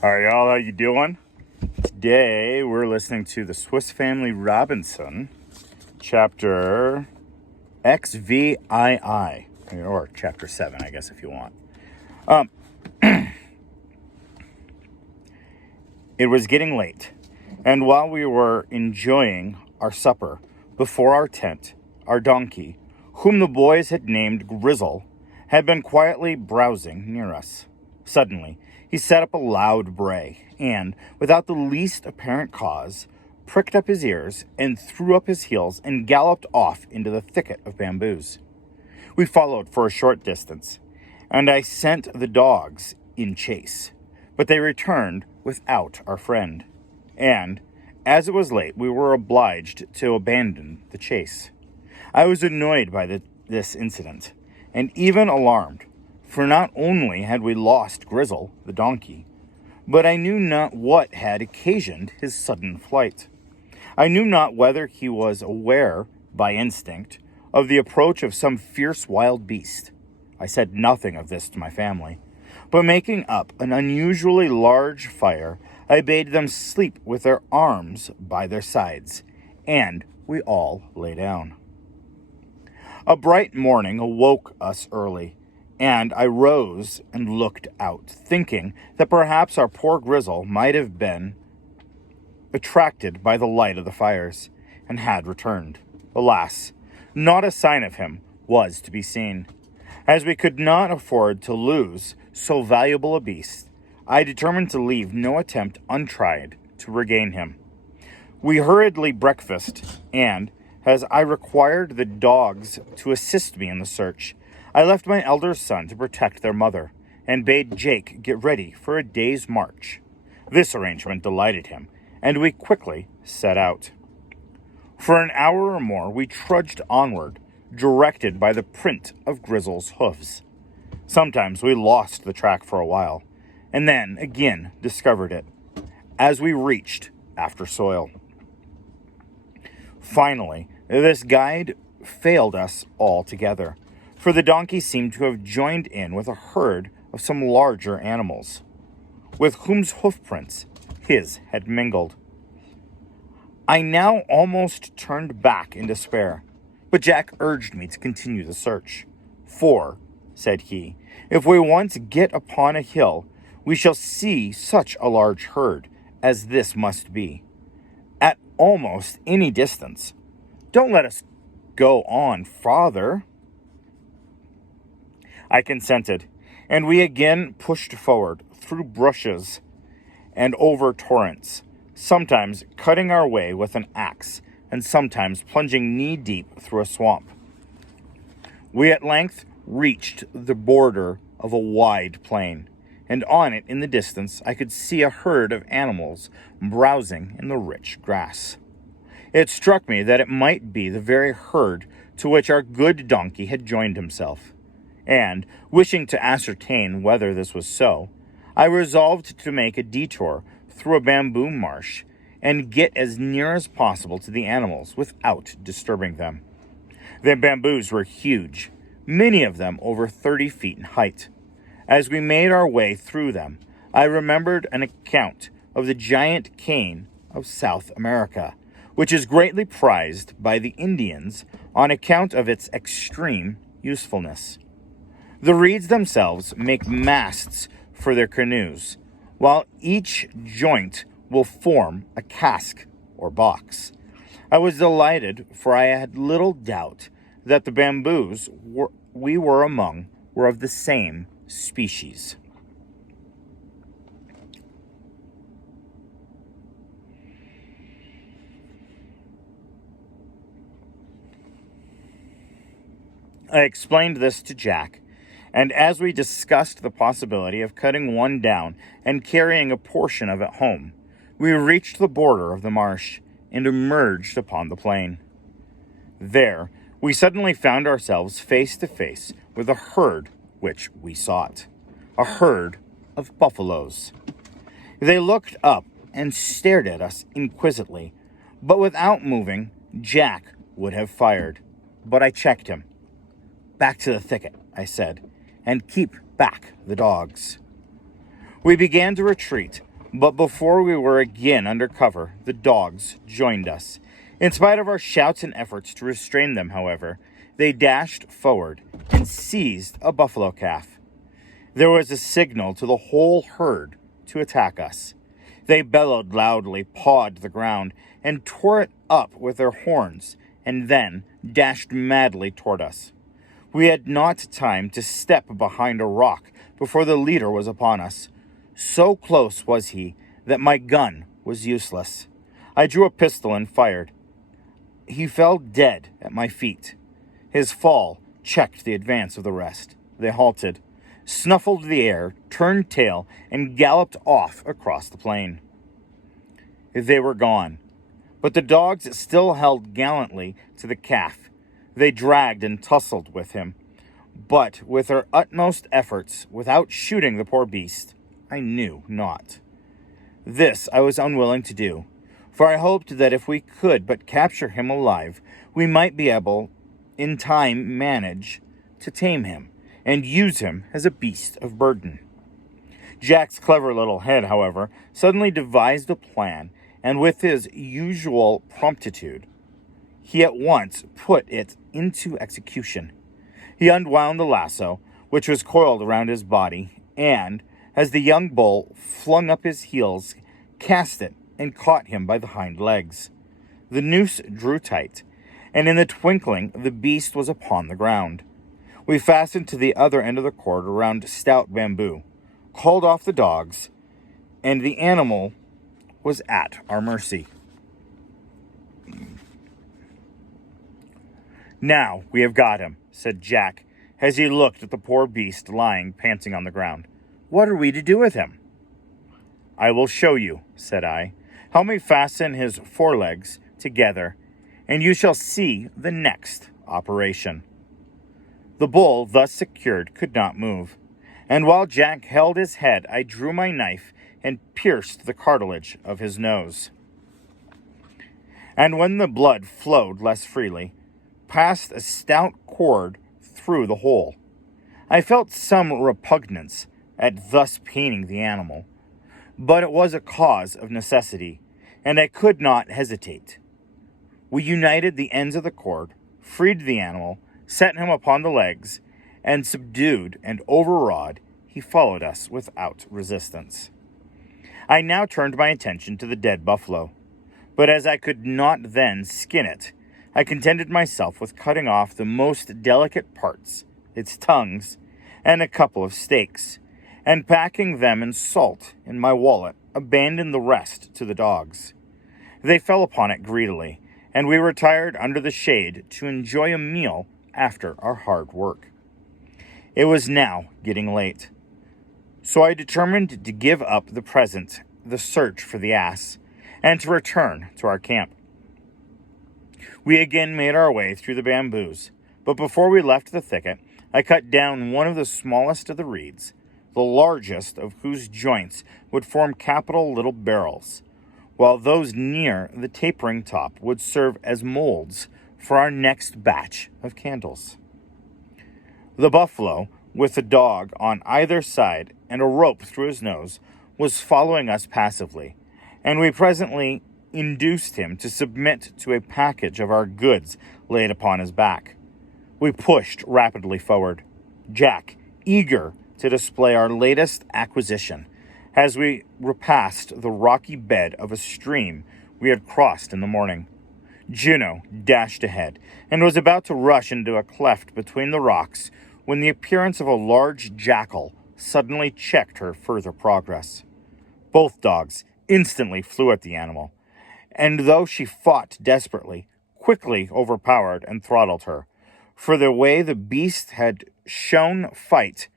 All right, y'all, how you doing? Today, we're listening to the Swiss Family Robinson, chapter XVII, or chapter 7, I guess, if you want. It was getting late, and while we were enjoying our supper before our tent, our donkey, whom the boys had named Grizzle, had been quietly browsing near us. Suddenly, he set up a loud bray, and, without the least apparent cause, pricked up his ears and threw up his heels and galloped off into the thicket of bamboos. We followed for a short distance, and I sent the dogs in chase, but they returned without our friend, and, as it was late, we were obliged to abandon the chase. I was annoyed by this incident, and even alarmed, for not only had we lost Grizzle, the donkey, but I knew not what had occasioned his sudden flight. I knew not whether he was aware, by instinct, of the approach of some fierce wild beast. I said nothing of this to my family, but making up an unusually large fire, I bade them sleep with their arms by their sides, and we all lay down. A bright morning awoke us early, and I rose and looked out, thinking that perhaps our poor Grizzle might have been attracted by the light of the fires, and had returned. Alas, not a sign of him was to be seen. As we could not afford to lose so valuable a beast, I determined to leave no attempt untried to regain him. We hurriedly breakfasted, and, as I required the dogs to assist me in the search, I left my elder son to protect their mother, and bade Jake get ready for a day's march. This arrangement delighted him, and we quickly set out. For an hour or more we trudged onward, directed by the print of Grizzle's hoofs. Sometimes we lost the track for a while, and then again discovered it, as we reached after soil. Finally, this guide failed us altogether, for the donkey seemed to have joined in with a herd of some larger animals, with whose hoofprints his had mingled. I now almost turned back in despair, but Jack urged me to continue the search. For, said he, if we once get upon a hill, we shall see such a large herd as this must be, at almost any distance. Don't let us go on farther. I consented, and we again pushed forward through bushes and over torrents, sometimes cutting our way with an axe, and sometimes plunging knee-deep through a swamp. We at length reached the border of a wide plain, and on it in the distance I could see a herd of animals browsing in the rich grass. It struck me that it might be the very herd to which our good donkey had joined himself, and, wishing to ascertain whether this was so, I resolved to make a detour through a bamboo marsh and get as near as possible to the animals without disturbing them. The bamboos were huge, many of them over 30 feet in height. As we made our way through them, I remembered an account of the giant cane of South America, which is greatly prized by the Indians on account of its extreme usefulness. The reeds themselves make masts for their canoes, while each joint will form a cask or box. I was delighted, for I had little doubt that the bamboos we were among were of the same species. I explained this to Jack, and as we discussed the possibility of cutting one down and carrying a portion of it home, we reached the border of the marsh and emerged upon the plain. There, we suddenly found ourselves face to face with a herd which we sought, a herd of buffaloes. They looked up and stared at us inquisitively, but without moving, Jack would have fired, but I checked him. "Back to the thicket," I said, "and keep back the dogs." We began to retreat, But before we were again under cover, the dogs joined us. In spite of our shouts and efforts to restrain them, however, they dashed forward and seized a buffalo calf. There was a signal to the whole herd to attack us. They bellowed loudly, pawed the ground, and tore it up with their horns, and then dashed madly toward us. We had not time to step behind a rock before the leader was upon us. So close was he that my gun was useless. I drew a pistol and fired. He fell dead at my feet. His fall checked the advance of the rest. They halted, snuffled the air, turned tail, and galloped off across the plain. They were gone, but the dogs still held gallantly to the calf. They dragged and tussled with him, but with their utmost efforts, without shooting the poor beast, I knew not. This I was unwilling to do, for I hoped that if we could but capture him alive, we might be able, in time, manage to tame him and use him as a beast of burden. Jack's clever little head, however, suddenly devised a plan, and with his usual promptitude, he at once put it into execution. He unwound the lasso, which was coiled around his body, and, as the young bull flung up his heels, cast it and caught him by the hind legs. The noose drew tight, and in the twinkling the beast was upon the ground. We fastened to the other end of the cord around stout bamboo, called off the dogs, and the animal was at our mercy. "Now we have got him," said Jack, as he looked at the poor beast lying panting on the ground. "What are we to do with him?" "I will show you," said I. "Help me fasten his forelegs together, and you shall see the next operation." The bull, thus secured, could not move, and while Jack held his head, I drew my knife and pierced the cartilage of his nose. And when the blood flowed less freely, passed a stout cord through the hole. I felt some repugnance at thus paining the animal, but it was a cause of necessity, and I could not hesitate. We united the ends of the cord, freed the animal, set him upon the legs, and subdued and overawed, he followed us without resistance. I now turned my attention to the dead buffalo, but as I could not then skin it, I contented myself with cutting off the most delicate parts, its tongues, and a couple of steaks, and packing them in salt in my wallet, abandoned the rest to the dogs. They fell upon it greedily, and we retired under the shade to enjoy a meal after our hard work. It was now getting late, so I determined to give up the search for the ass, and to return to our camp. We again made our way through the bamboos, but before we left the thicket, I cut down one of the smallest of the reeds, the largest of whose joints would form capital little barrels, while those near the tapering top would serve as molds for our next batch of candles. The buffalo, with a dog on either side and a rope through his nose, was following us passively, and we presently induced him to submit to a package of our goods laid upon his back. We pushed rapidly forward, Jack eager to display our latest acquisition, as we repassed the rocky bed of a stream we had crossed in the morning. Juno dashed ahead, and was about to rush into a cleft between the rocks when the appearance of a large jackal suddenly checked her further progress. Both dogs instantly flew at the animal, and though she fought desperately, quickly overpowered and throttled her. For the way the beast had shown fight,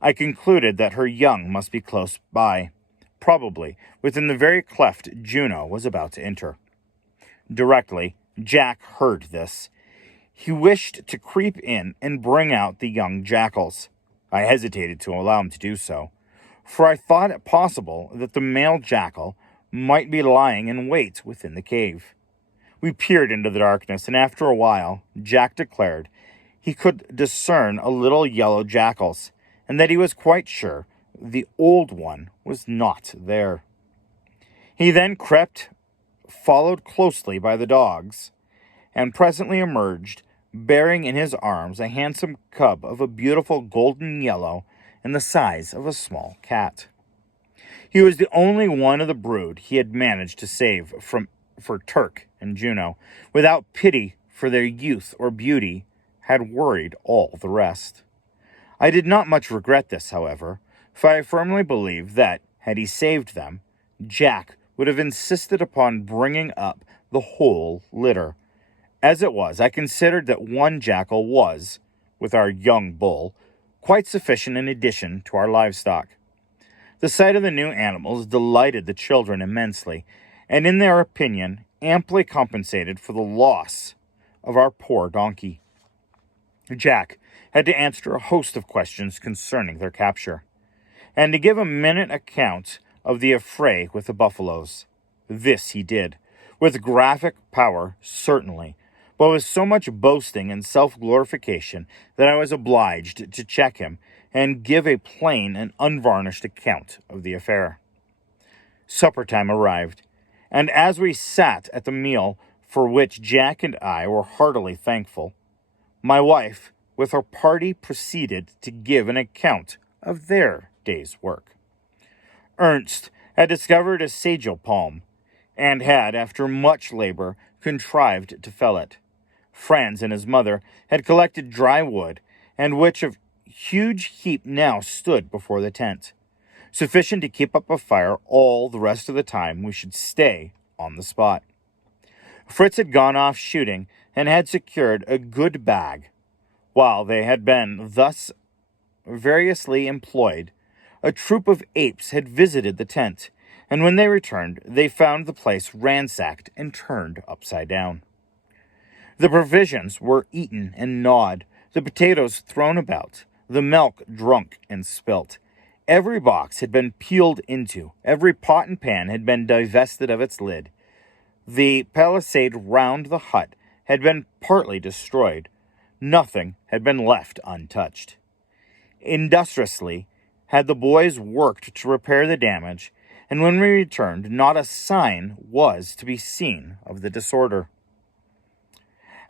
I concluded that her young must be close by, probably within the very cleft Juno was about to enter. Directly Jack heard this, he wished to creep in and bring out the young jackals. I hesitated to allow him to do so, for I thought it possible that the male jackal might be lying in wait within the cave. We peered into the darkness, and after a while, Jack declared he could discern a little yellow jackals, and that he was quite sure the old one was not there. He then crept, followed closely by the dogs, and presently emerged, bearing in his arms a handsome cub of a beautiful golden yellow and the size of a small cat. He was the only one of the brood he had managed to save for Turk and Juno, without pity for their youth or beauty, had worried all the rest. I did not much regret this, however, for I firmly believe that, had he saved them, Jack would have insisted upon bringing up the whole litter. As it was, I considered that one jackal was, with our young bull, quite sufficient in addition to our livestock. The sight of the new animals delighted the children immensely, and in their opinion amply compensated for the loss of our poor donkey. Jack had to answer a host of questions concerning their capture, and to give a minute account of the affray with the buffaloes. This he did, with graphic power, certainly, but with so much boasting and self-glorification that I was obliged to check him and give a plain and unvarnished account of the affair. Supper time arrived, and as we sat at the meal for which Jack and I were heartily thankful, my wife, with her party, proceeded to give an account of their day's work. Ernst had discovered a sagel palm, and had, after much labor, contrived to fell it. Franz and his mother had collected dry wood, and which a huge heap now stood before the tent, sufficient to keep up a fire all the rest of the time we should stay on the spot. Fritz had gone off shooting, and had secured a good bag. While they had been thus variously employed, a troop of apes had visited the tent, and when they returned, they found the place ransacked and turned upside down. The provisions were eaten and gnawed, the potatoes thrown about, the milk drunk and spilt. Every box had been peeled into, every pot and pan had been divested of its lid. The palisade round the hut had been partly destroyed. Nothing had been left untouched. Industriously had the boys worked to repair the damage, and when we returned, not a sign was to be seen of the disorder.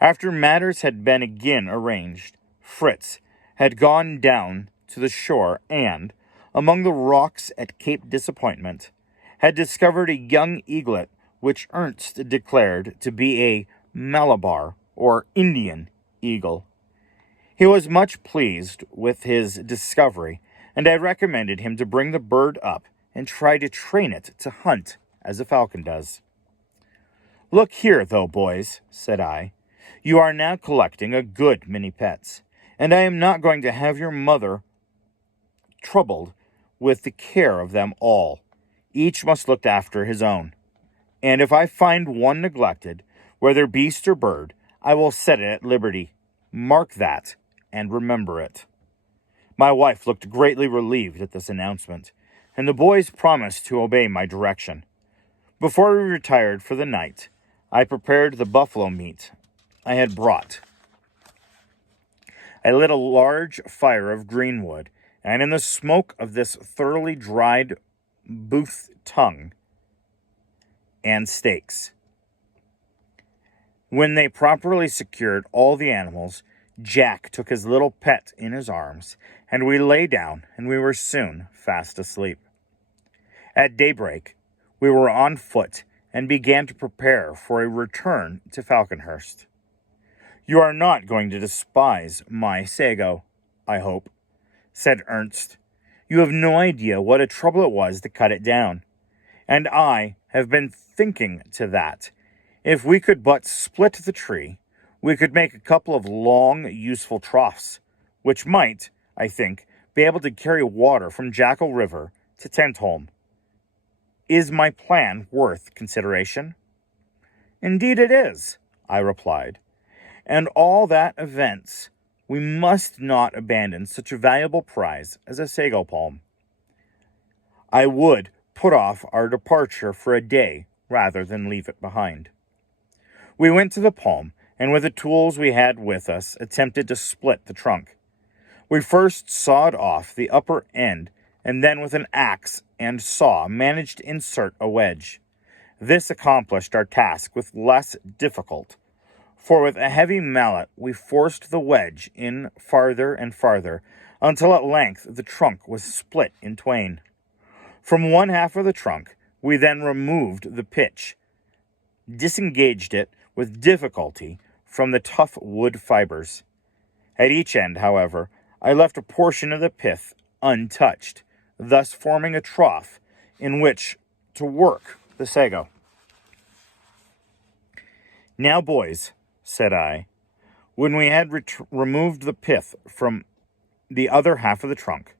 After matters had been again arranged, Fritz had gone down to the shore and, among the rocks at Cape Disappointment, had discovered a young eaglet which Ernst declared to be a Malabar or Indian eagle. He was much pleased with his discovery, and I recommended him to bring the bird up and try to train it to hunt as a falcon does. "Look here, though, boys," said I. "You are now collecting a good many pets, and I am not going to have your mother troubled with the care of them all. Each must look after his own. And if I find one neglected, whether beast or bird, I will set it at liberty. Mark that, and remember it." My wife looked greatly relieved at this announcement, and the boys promised to obey my direction. Before we retired for the night, I prepared the buffalo meat I had brought. I lit a large fire of green wood, and in the smoke of this thoroughly dried booth tongue and steaks. When they properly secured all the animals, Jack took his little pet in his arms, and we lay down, and we were soon fast asleep. At daybreak, we were on foot, and began to prepare for a return to Falconhurst. "You are not going to despise my sago, I hope," said Ernst. "You have no idea what a trouble it was to cut it down, and I have been thinking to that. If we could but split the tree, we could make a couple of long, useful troughs, which might, I think, be able to carry water from Jackal River to Tentholm. Is my plan worth consideration?" "Indeed it is," I replied, "and all that events, we must not abandon such a valuable prize as a sago palm. I would put off our departure for a day rather than leave it behind." We went to the palm, and with the tools we had with us, attempted to split the trunk. We first sawed off the upper end, and then with an axe and saw managed to insert a wedge. This accomplished our task with less difficult, for with a heavy mallet we forced the wedge in farther and farther, until at length the trunk was split in twain. From one half of the trunk we then removed the pitch, disengaged it with difficulty from the tough wood fibers. At each end, however, I left a portion of the pith untouched, thus forming a trough in which to work the sago. "Now, boys," said I, when we had removed the pith from the other half of the trunk,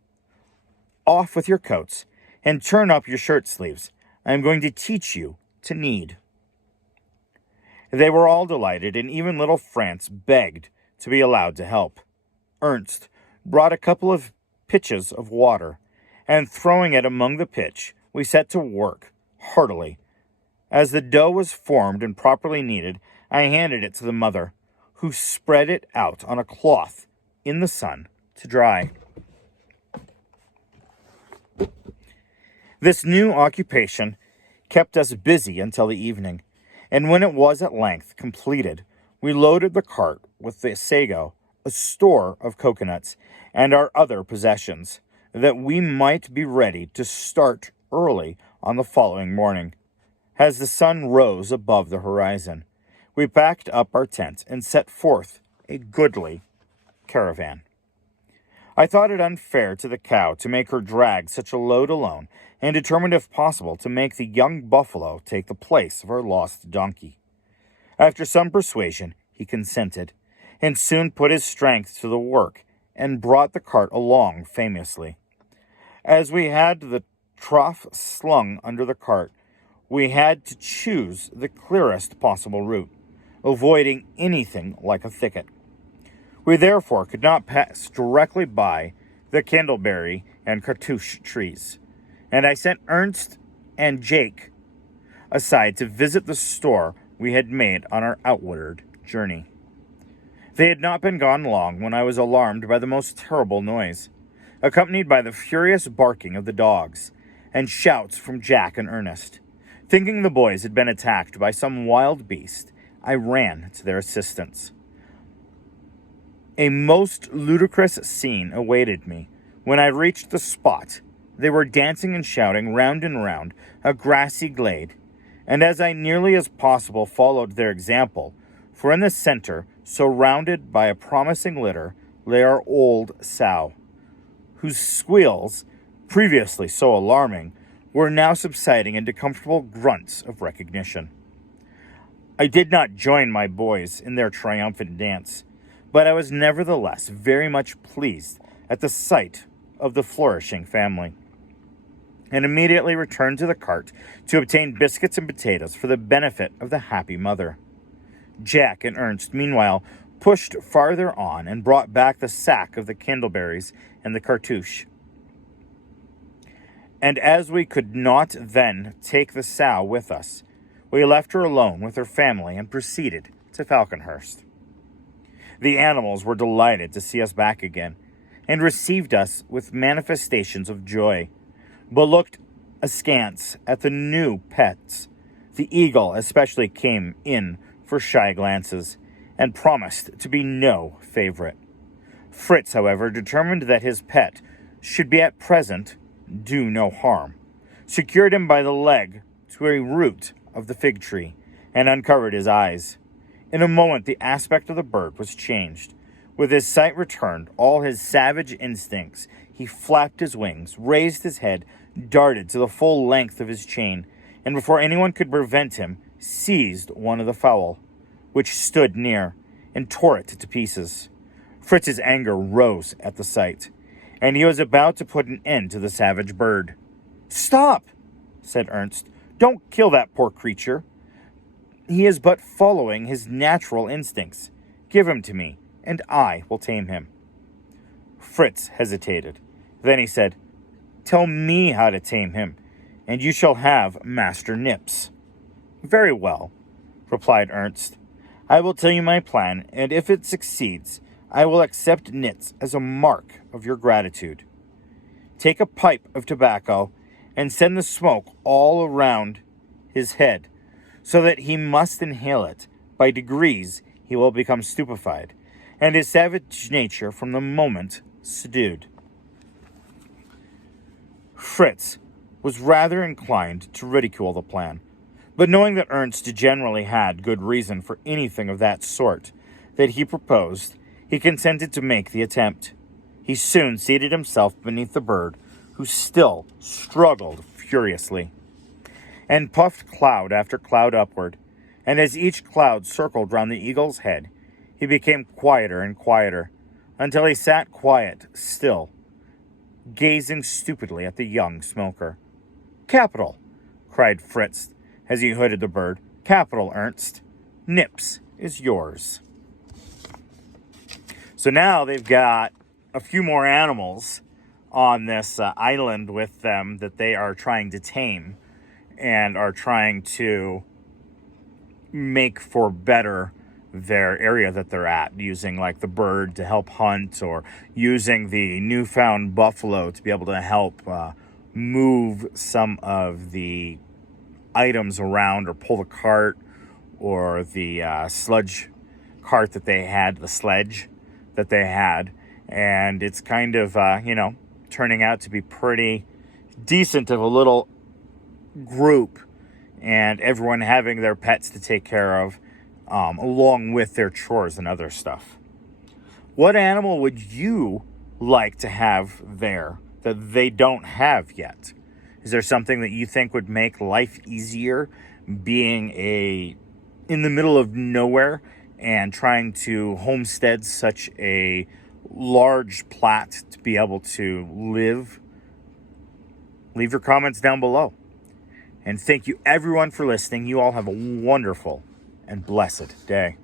"off with your coats and turn up your shirt sleeves. I am going to teach you to knead." They were all delighted, and even little France begged to be allowed to help. Ernst brought a couple of pitchers of water, and throwing it among the pitch, we set to work heartily. As the dough was formed and properly kneaded, I handed it to the mother, who spread it out on a cloth in the sun to dry. This new occupation kept us busy until the evening, and when it was at length completed, we loaded the cart with the sago, a store of coconuts, and our other possessions, that we might be ready to start early on the following morning. As the sun rose above the horizon, we packed up our tent and set forth a goodly caravan. I thought it unfair to the cow to make her drag such a load alone, and determined if possible to make the young buffalo take the place of our lost donkey. After some persuasion, he consented, and soon put his strength to the work, and brought the cart along famously. As we had the trough slung under the cart, we had to choose the clearest possible route, avoiding anything like a thicket. We therefore could not pass directly by the candleberry and cartouche trees, and I sent Ernst and Jake aside to visit the store we had made on our outward journey. They had not been gone long when I was alarmed by the most terrible noise, accompanied by the furious barking of the dogs and shouts from Jack and Ernest. Thinking the boys had been attacked by some wild beast, I ran to their assistance. A most ludicrous scene awaited me when I reached the spot. They were dancing and shouting round and round a grassy glade, and as I nearly as possible followed their example, for in the center, surrounded by a promising litter, lay our old sow, whose squeals, previously so alarming, were now subsiding into comfortable grunts of recognition. I did not join my boys in their triumphant dance, but I was nevertheless very much pleased at the sight of the flourishing family, and immediately returned to the cart to obtain biscuits and potatoes for the benefit of the happy mother. Jack and Ernst, meanwhile, pushed farther on and brought back the sack of the candleberries and the cartouche. And as we could not then take the sow with us, we left her alone with her family and proceeded to Falconhurst. The animals were delighted to see us back again, and received us with manifestations of joy, but looked askance at the new pets. The eagle especially came in for shy glances, and promised to be no favorite. Fritz, however, determined that his pet should be at present do no harm, secured him by the leg to a root of the fig tree, and uncovered his eyes. In a moment the aspect of the bird was changed. With his sight returned, all his savage instincts, he flapped his wings, raised his head, darted to the full length of his chain, and before anyone could prevent him, seized one of the fowl, which stood near, and tore it to pieces. Fritz's anger rose at the sight, and he was about to put an end to the savage bird. "Stop!" said Ernst. "Don't kill that poor creature. He is but following his natural instincts. Give him to me, and I will tame him." Fritz hesitated. Then he said, "Tell me how to tame him, and you shall have Master Nips." "Very well," replied Ernst. "I will tell you my plan, and if it succeeds, I will accept Nips as a mark of your gratitude. Take a pipe of tobacco, and send the smoke all around his head, so that he must inhale it. By degrees he will become stupefied, and his savage nature from the moment subdued. Fritz was rather inclined to ridicule the plan, but knowing that Ernst generally had good reason for anything of that sort that he proposed, he consented to make the attempt. He soon seated himself beneath the bird, who still struggled furiously, and puffed cloud after cloud upward, and as each cloud circled round the eagle's head, he became quieter and quieter, until he sat quiet still, gazing stupidly at the young smoker. "Capital!" cried Fritz, as he hooded the bird. "Capital, Ernst. Nips is yours." So now they've got a few more animals on this island with them that they are trying to tame and are trying to make for better their area that they're at, using like the bird to help hunt, or using the newfound buffalo to be able to help move some of the items around, or pull the cart, or the sludge cart that they had, the sledge that they had. And it's kind of, turning out to be pretty decent of a little group, and everyone having their pets to take care of, along with their chores and other stuff. What animal would you like to have there that they don't have yet? Is there something that you think would make life easier, being in the middle of nowhere and trying to homestead such a large plat to be able to live? Leave your comments down below. And thank you everyone for listening. You all have a wonderful and blessed day.